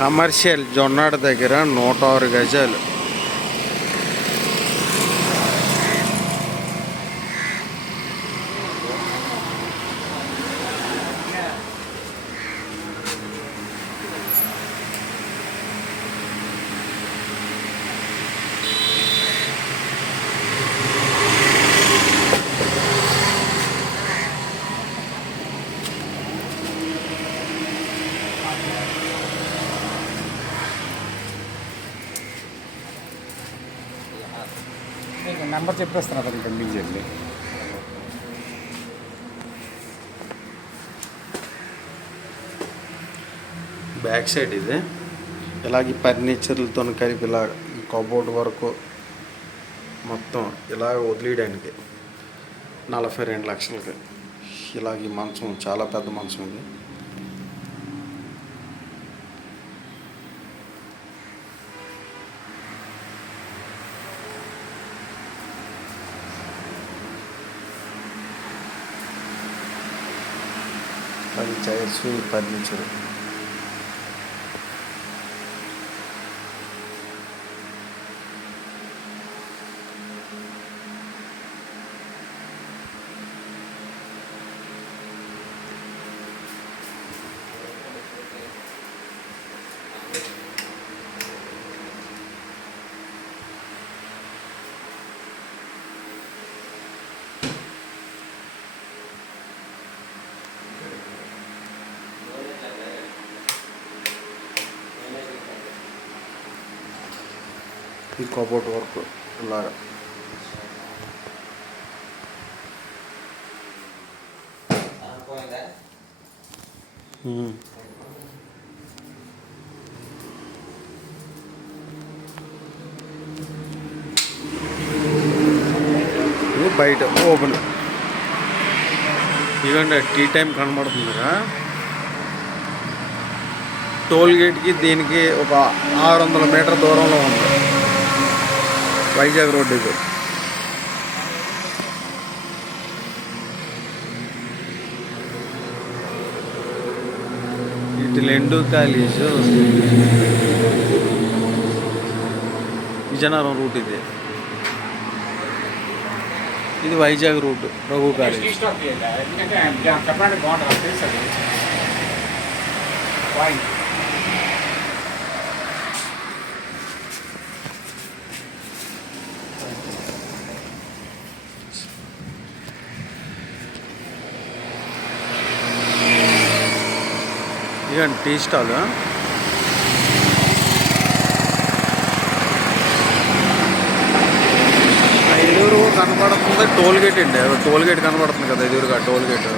Commercial Jonnada దగ్గర నూట ఆరు గజాలు. నెంబర్ చెప్పేస్తున్నా అతను పంపించండి బ్యాక్ సైడ్ ఇది. ఇలాగ ఫర్నిచర్లతో కలిపి ఇలా కబోర్డ్ వరకు మొత్తం ఇలా వదిలేయడానికి నలభై రెండు లక్షలకి ఇలాగ మంచం చాలా పెద్ద మంచం ఇది. అది చైర్స్ ఫర్నిచర్ ఈ కబోర్డ్ వర్క్ ఉమ్. ఇది బయట ఓపెన్. ఇదిగోండి టీ టైం కనబడుతుందిగా టోల్ గేట్కి దీనికి ఒక ఆరు వందల మీటర్ దూరంలో ఉంది. వైజాగ్ రోడ్ ఇది ఇటు లెండు కాలేజ్ విజయనగరం రూట్ ఇది ఇది Vizag route Raghu college tea stop చేయాలి ఎందుకంటే ఆయన చెప్పడానికి బాగుంటుంది నాకు టీ స్టాల్? ఎదురు కనపడుతుంది టోల్ గేట్ అండి. టోల్ గేట్ కనపడుతుంది కదా ఎదురుగా టోల్ గేట్